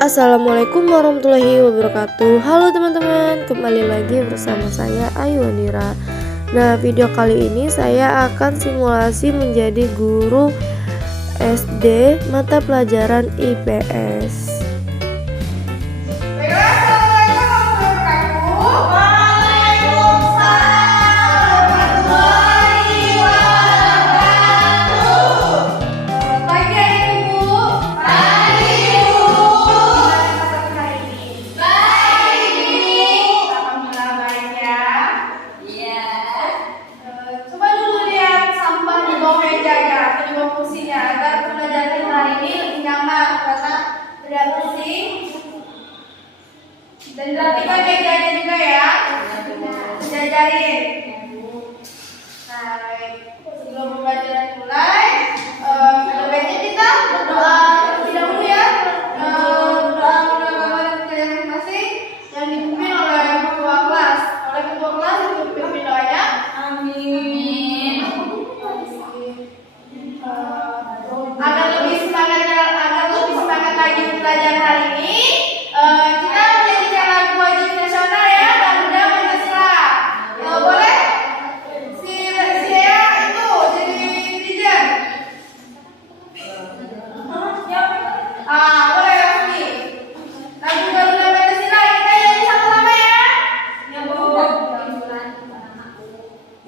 Assalamualaikum warahmatullahi wabarakatuh. Halo teman-teman, kembali lagi bersama saya Ayu Andira. Nah, video kali ini saya akan simulasi menjadi guru SD mata pelajaran IPS. Dan rapikan mejanya juga ya. Jajarin. Nah, baik. Sebelum pembelajaran mulai, baiknya kita berdoa terlebih dahulu ya. Berdoa kepada kalian masing-masing yang dipimpin oleh ketua kelas. Oleh ketua kelas itu dipimpin doanya. Amin. Agar lebih semangat lagi belajar hari ini. Kita menyanyikan lagu wajib nasional ya, Garuda Pancasila. Boleh? Si Ea itu jadi netizen. Boleh Raffi. Lagu Garuda Pancasila kita nyanyi sama-sama ya. Ya Bu.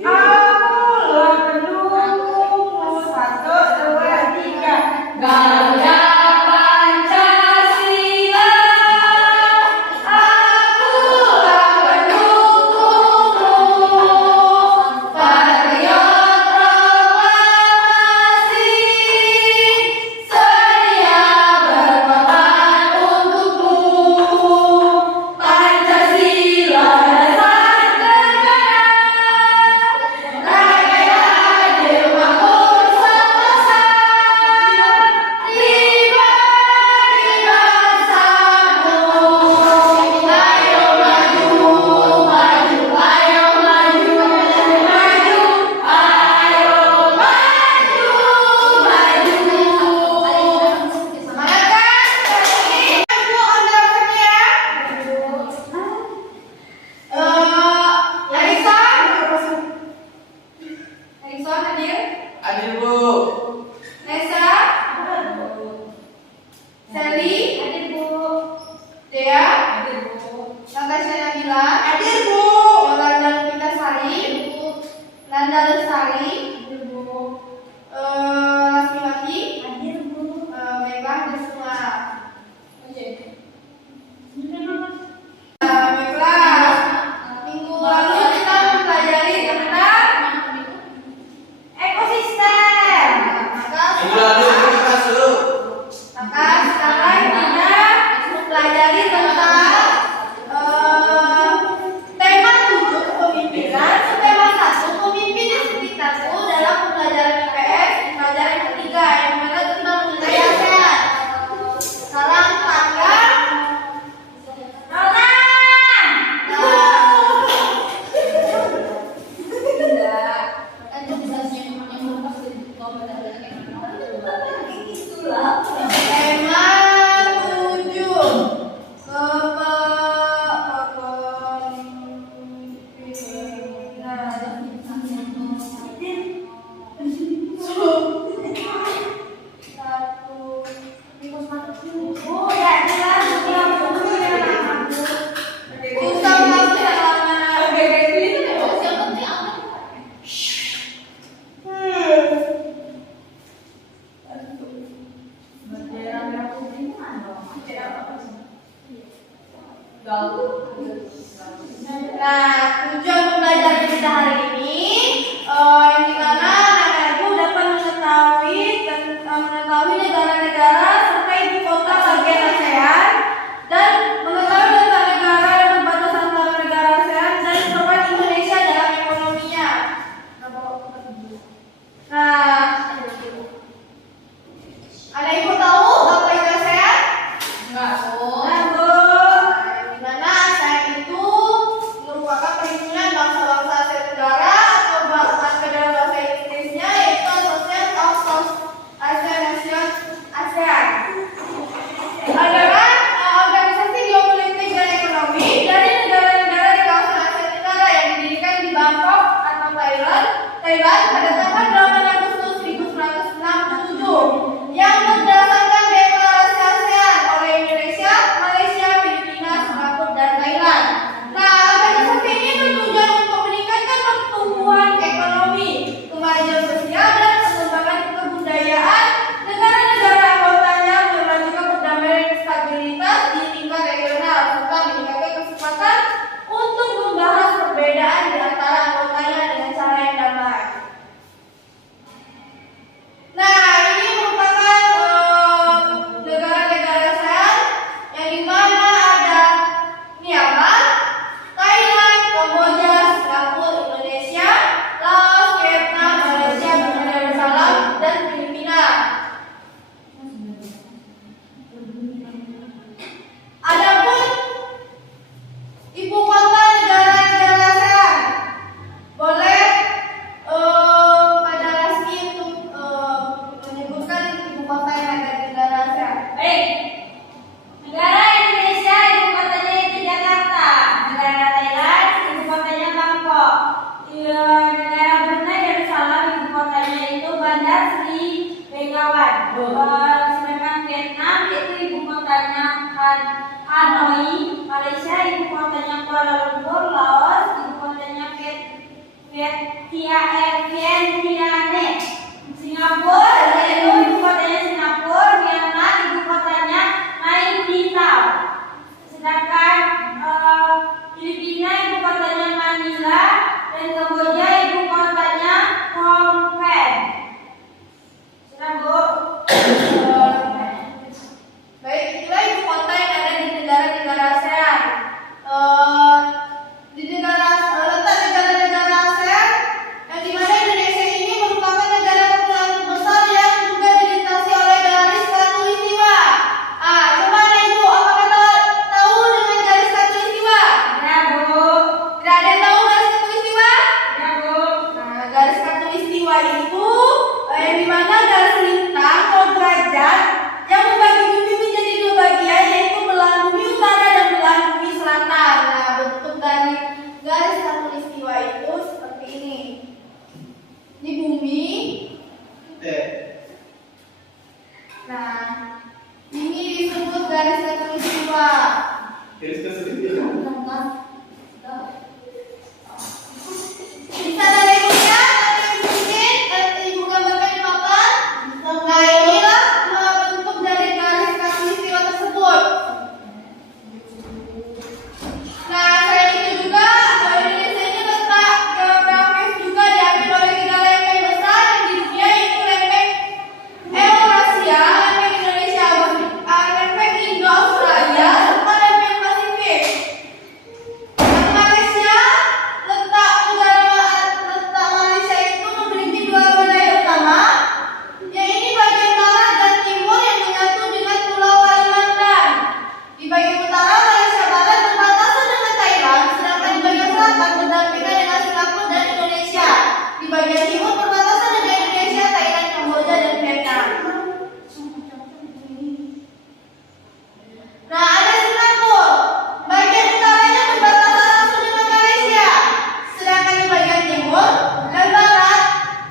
Allah pendukungmu 1, 2, 3. Garuda hadir Bu. Nesa hadir. Sally hadir Bu. Dea hadir Bu. Natasha Nabila hadir Bu. Yolanda Lupita Sari hadir Bu. Nanda Lestari hadir Bu. Lasmiwati hadir Bu. Baiklah hadir semua. Baiklah. Minggu lalu kita mempelajari tentang ekosistem. Maka sekarang kita mempelajari tentang tema 7 kepemimpinan, tema 1 pemimpin yang sekitarku dalam pembelajaran IPS di pelajaran ketiga yang mana tentang mengenai ASEAN. Sekarang tanggal tujuan pembelajaran kita hari ini yang dimana anak-anak ibu dapat mengetahui negara-negara serta ibu kota bagian ASEAN dan mengetahui negara-negara yang berbatasan antara negara ASEAN dan peran Indonesia dalam ekonominya. Ada ibu tahu apa itu ASEAN? Enggak. Dimana ASEAN itu merupakan perhimpunan Hanoi, Malaysia, ibu kotanya Kuala Lumpur, Laos, ibu kotanya Vientiane, Singapura, ibu kotanya Singapura, Myanmar, ibu kotanya Naypyidaw. Sedangkan Filipina, ibu kotanya Manila, dan Kamboja, ibu kotanya Phnom Penh. Sudah, Bu? Baik, itulah ibu kota yang ada di negara-negara ASEAN. Di letak negara-negara ASEAN, yang dimana Indonesia ini merupakan negara kepulauan terbesar yang juga dilintasi oleh garis khatulistiwa. Coba nih Bu, apakah tahu dengan garis khatulistiwa? Ya, Bu. Tidak ada yang tahu garis khatulistiwa? Ya, Bu. Nah, garis khatulistiwa itu yang dimana garis lintang atau derajat yang membagi bumi menjadi dua bagian, yaitu belahan bumi utara dan belahan bumi selatan. Nah, bentuk dari garis khatulistiwa itu seperti ini. Ini bumi. Nah, ini disebut garis khatulistiwa. Bisa dari ibunya, ibu gambarkan di papan. Nah, inilah bentuk dari garis khatulistiwa tersebut. Nah, selain itu juga Indonesia ini letak geografis juga diambil oleh 3 lempeng besar yang di dunia, yaitu lempeng Eurasia, lempeng Indonesia, lempeng Indo-Australia, serta lempeng Pasifik. Dan Malaysia, letak Malaysia itu memiliki 2 wilayah utama, yang ini bagian barat dan timur yang menyatu dengan Pulau Kalimantan. Di bagian utara Malaysia Barat berbatasan dengan Thailand, sedangkan di bagian selatan berdampingan dengan Singapura dan Indonesia. Di bagian timur berbatasan dengan Indonesia, Thailand, Kamboja, dan Vietnam. Nah, ada Singapura. Bagian utaranya berbatasan langsung dengan Malaysia, sedangkan di bagian timur dan barat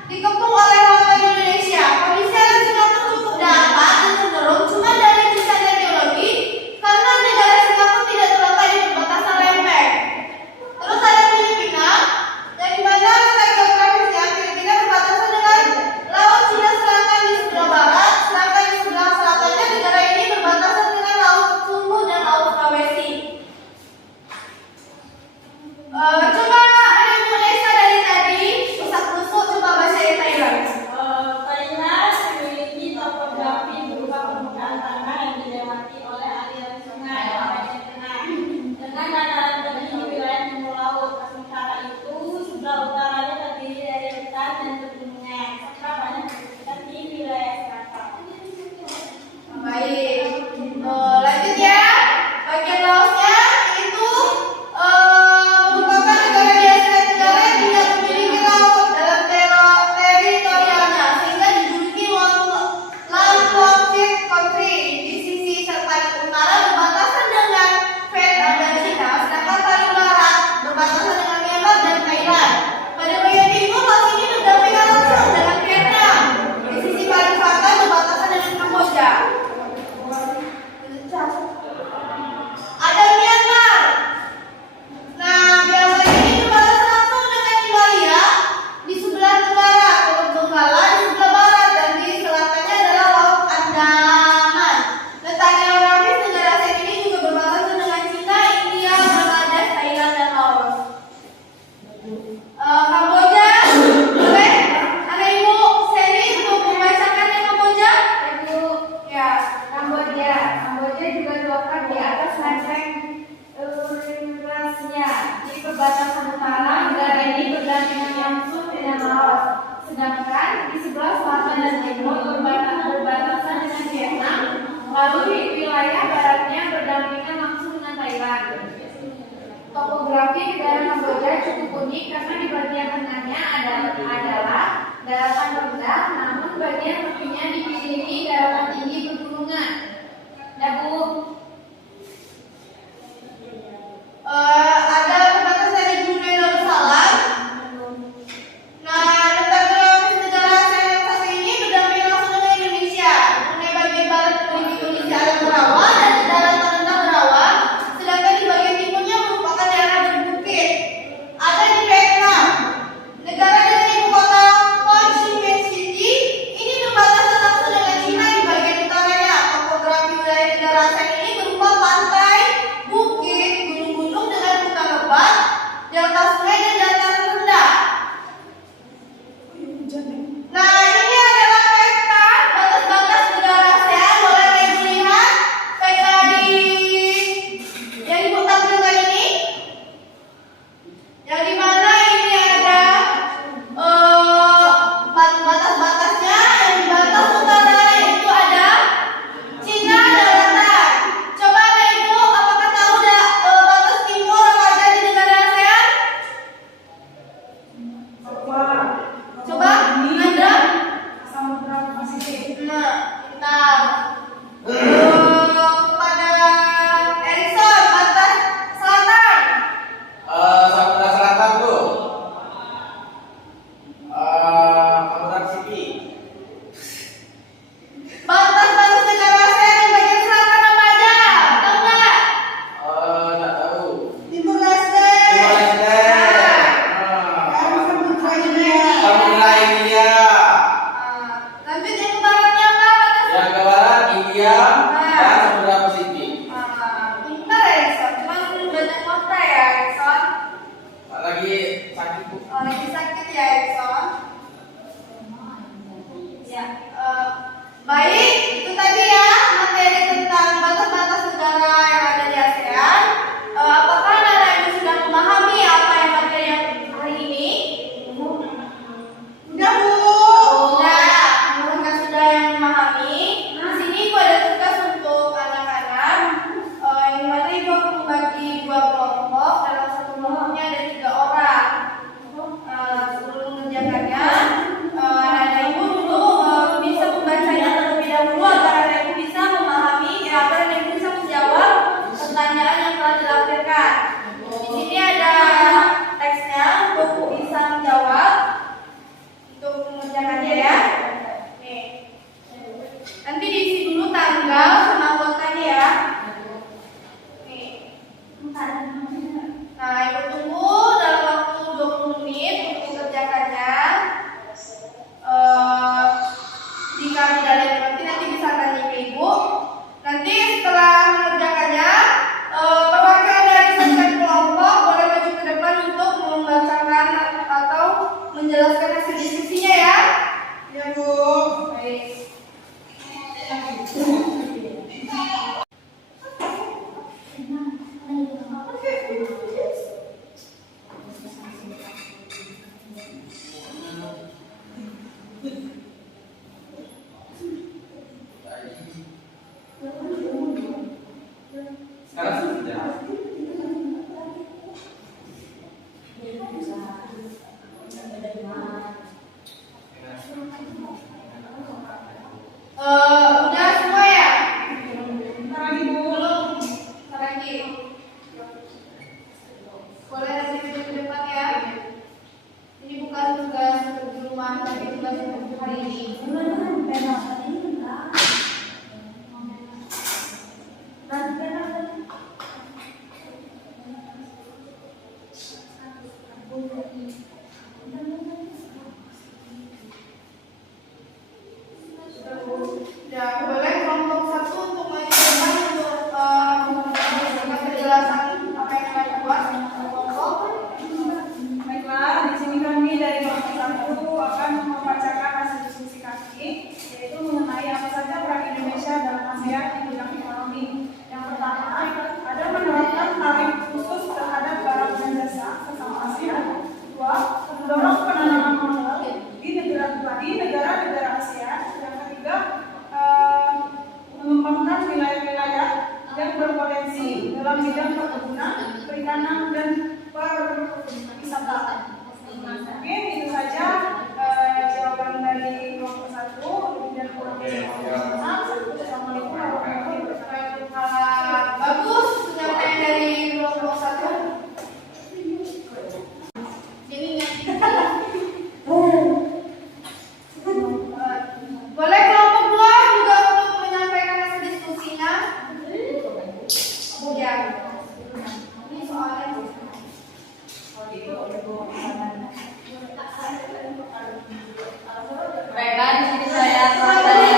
dikepung oleh lautan Indonesia. Kondisi alam Singapura cukup dapat dan cenderung, cuma dari sisi geologi, karena negara Singapura tidak terletak di perbatasan lempeng. Terus ada Filipina, yang dimana letak geografisnya Filipina berbatasan dengan Laut Cina Selatan di sebelah barat, sedangkan di sebelah selatannya negara ini berbatasan dengan Laut Sungu dan Laut Sulawesi. Coba ada Indonesia dari tadi, usah-usuk coba bahasa Thailand. Thailand memiliki topografi berupa permukaan tanah yang dilewati oleh aliran sungai bagian tengah dengan dataran tinggi di wilayah timur laut. Sementara itu, sebelah utaranya terdiri dari hutan dan pegunungan, serta banyak perbukitan di wilayah selatan. Baik, lanjut ya. Bagian Laosnya itu merupakan negara di Asia Tenggara yang tidak memiliki laut dalam teritorialnya, sehingga dijuluki landlocked country. Di sisi paling utara berbatasan dengan Vietnam dan China, sedangkan paling barat berbatasan dengan Myanmar dan Thailand. Pada bagian timur, Laos ini berdampingan langsung dengan Vietnam. Di sisi paling selatan berbatasan dengan Kamboja. Ada Myanmar. Nah, Myanmar ini berbatasan langsung dengan Himalaya di sebelah tenggara, Teluk Donggala di sebelah barat, dan di selatannya adalah Laut Andaman. Letak geografis negara ASEAN ini juga berbatasan dengan Cina, India, Bangladesh, Thailand, dan Laos. Kamboja, boleh? Ada Ibu Seri untuk membacakan yang Kamboja? Ibu, ya, Kamboja. Kamboja juga terletak di atas lempeng Eurasia. Di perbatasan utara, negara ini berdampingan langsung dengan Laos. Sedangkan di sebelah selatan dan timur berbatasan dengan Vietnam. Lalu di wilayah baratnya berdampingan langsung dengan Thailand. Topografi negara Kamboja cukup unik karena di bagian tengahnya adalah daratan rendah, namun bagian tepinya dikelilingi daratan tinggi pegunungan. Ya, Bu. Ada perbatasan dari Brunei Darussalam. Nah, letak geografis negara ASEAN yang satu ini berdampingan langsung dengan Indonesia. Brunei bagian barat memiliki kondisi alam rawa dan daratan rendah Nah, Ibu tunggu dalam waktu 20 menit untuk mengerjakannya. Jika tidak ada yang nanti bisa tanya ke Ibu. Nanti setelah mengerjakannya, perwakilan dari setiap kelompok boleh maju ke depan untuk membacakan atau menjelaskan hasil diskusinya ya. Ya Bu. Baik. Sekarang sudah. Udah semua ya? Belum. Lagi. Boleh nanti maju ke depan ya. Ini bukan tugas untuk di rumah, tapi tugas untuk hari ini. Ya, boleh kelompok satu untuk maju ke depan untuk memberikan penjelasan apa yang kalian buat kelompok. Baiklah, di sini kami dari kelompok satu akan membacakan hasil diskusi kami, yaitu mengenai apa saja peran Indonesia dalam ASEAN di bidang ekonomi. Yang pertama, ada menerapkan tarif khusus terhadap barang dan jasa sesama ASEAN. Dua, mendorong penanaman modal di negara-negara ASEAN. Yang ketiga, mengembangkan wilayah-wilayah yang berpotensi dalam bidang perkebunan, perikanan, dan pariwisata. Oke, itu saja jawaban dari kelompok satu dan kelompok Assalamualaikum warahmatullahi wabarakatuh. Bagus penyampaian dari kelompok satu. Boleh kelompok dua juga untuk menyampaikan hasil diskusinya. Ya. Ini soalnya. Baiklah, di sini saya dari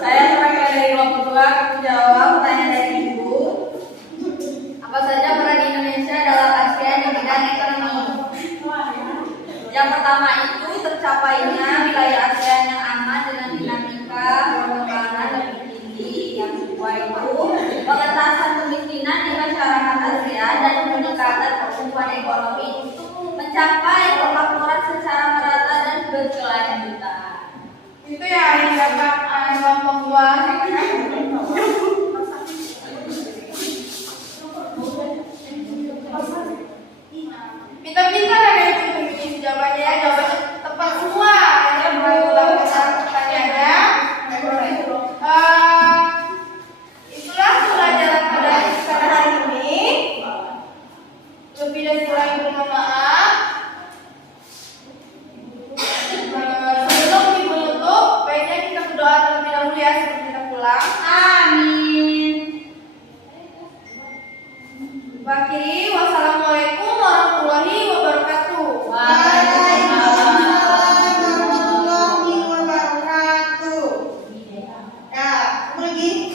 saya perwakilan dari kelompok 2 akan menjawab pertanyaan dari Ibu. Apa saja peran Indonesia dalam ASEAN di bidang ekonomi? Yang pertama itu tercapainya wilayah ASEAN yang aman dengan dinamika perkembangan lebih tinggi. Yang kedua itu pengentasan kemiskinan di masyarakat ASEAN dan peningkatan pertumbuhan ekonomi untuk mencapai kemakmuran secara merata dan berkelanjutan. Itu ya yang dapat kelompok dua. Pintar-pintar ya kayak gitu mengisi jawabannya ya, jawabannya tepat semua. Yang ulang pertanyaannya. Itulah pelajaran pada hari ini. Lebih dan kurang mohon maaf. Sebelum menutup, baiknya kita berdoa terlebih dahulu ya sebelum kita pulang. Amin. Akhiri, wassalamualaikum warahmatullahi wabarakatuh. Waalaikumsalam warahmatullahi wabarakatuh. Ya, lagi.